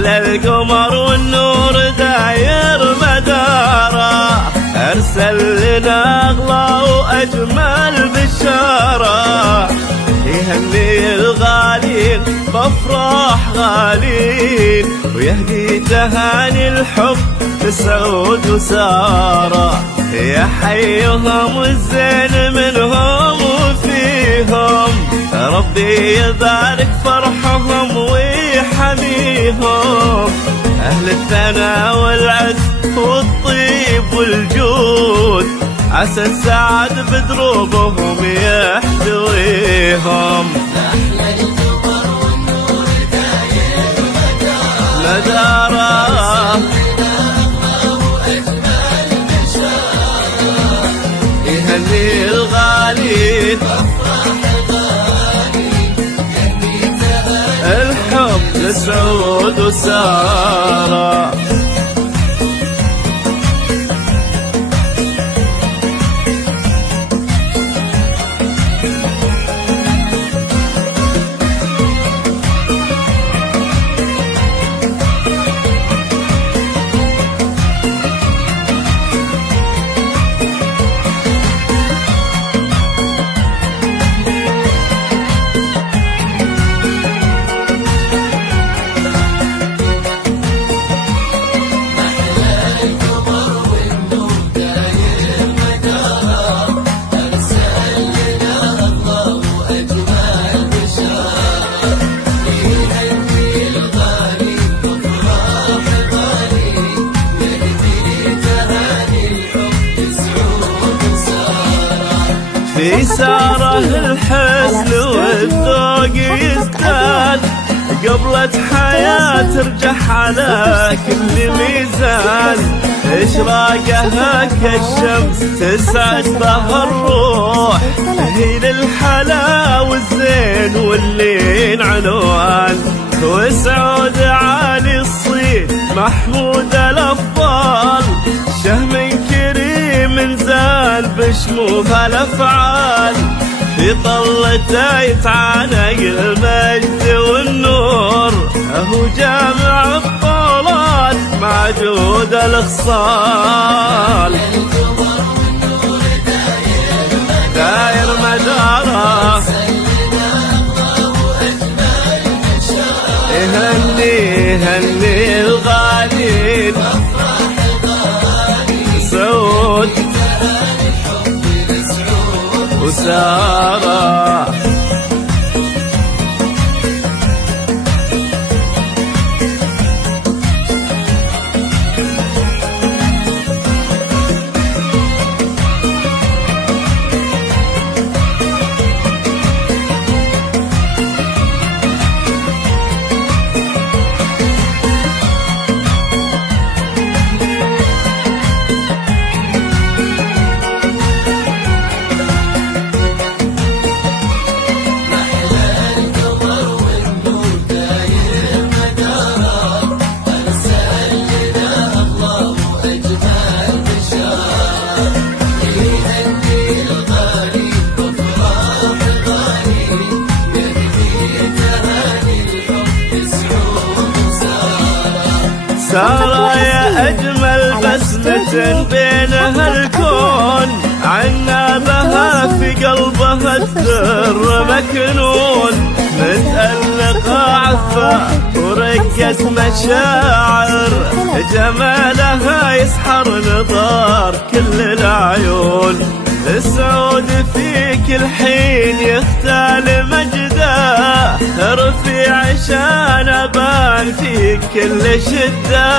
أهل القمر والنور داير مداره، أرسل لنا أغلى وأجمل بشارة، يهني الغالين بأفراح غالين، ويهدي تهاني الحب لسعود وسارة، يحييهم الزين منهم وفيهم، ربي يبارك فرحهم ويحميهم، أهل الثناء والعز والطيب والجود، عسى السعد بدروبهم يحتويهم. أحلى القمر والنور داير مداره، وأجمل بشارة، يهني الغالين الحب لسعود وسارة. في ساره الحسن والذوق يزداد، قبلة حياة ترجح على كل ميزان، إشراقها كالشمس تسعد بها الروح، هي للحلا والزين واللين عنوان، وسعود عالي الصيت محمود الأفضال، شهم كريم زال بشموفها الأفعال، في طلته يتعانق المجد والنور، هو جامع الطولات مع جود الخصال، داير مداره، يهني الغالين سعود وسارة. سارة يا أجمل بسمة بينها الكون، عنا بها في قلبها السر مكنون، متألقة عفة ورقة مشاعر، جمالها يسحر نظار كل العيون، السعود في كل حين يختال مجده، رفيع عشان أبان في كل شدة،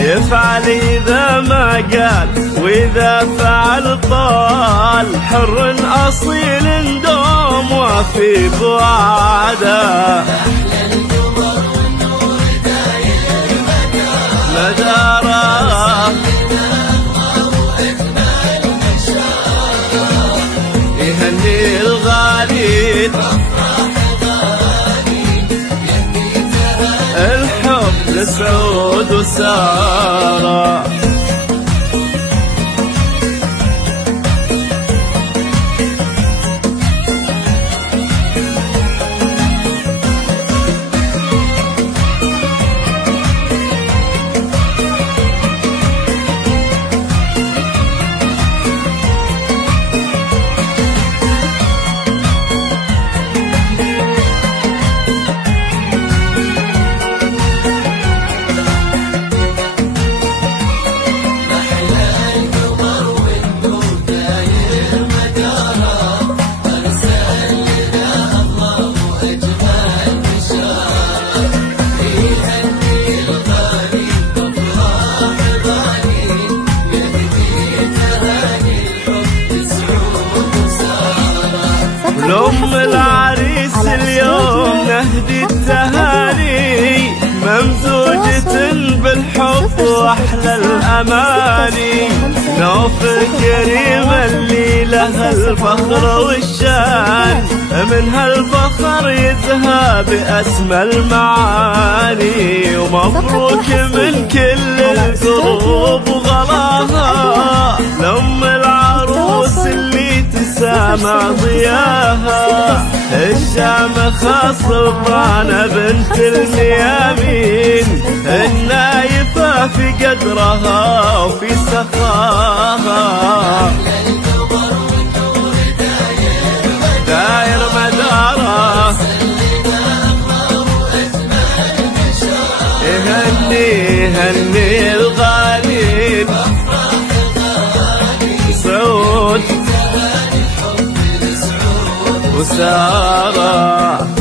يفعل إذا ما قال وإذا فعل طال، حر أصيل دوم وفي بوعده، مداره، يهني الغالين الحب لسعود وسارة. لأم العريس اليوم نهدي التهاني، ممزوجة بالحب واحلى الاماني. نوف كريم اللي له الفخر والشان، من هالفخر يزهى باسمى المعاني. ومبروك من كل القلوب وغلاها، لأم العروس اللي تسامع ضياها. الشامخة سلطانة بنت الميامين، النايفة في قدرها وفي سخاها. داير مدارها يهني الغالين سعود وسارة.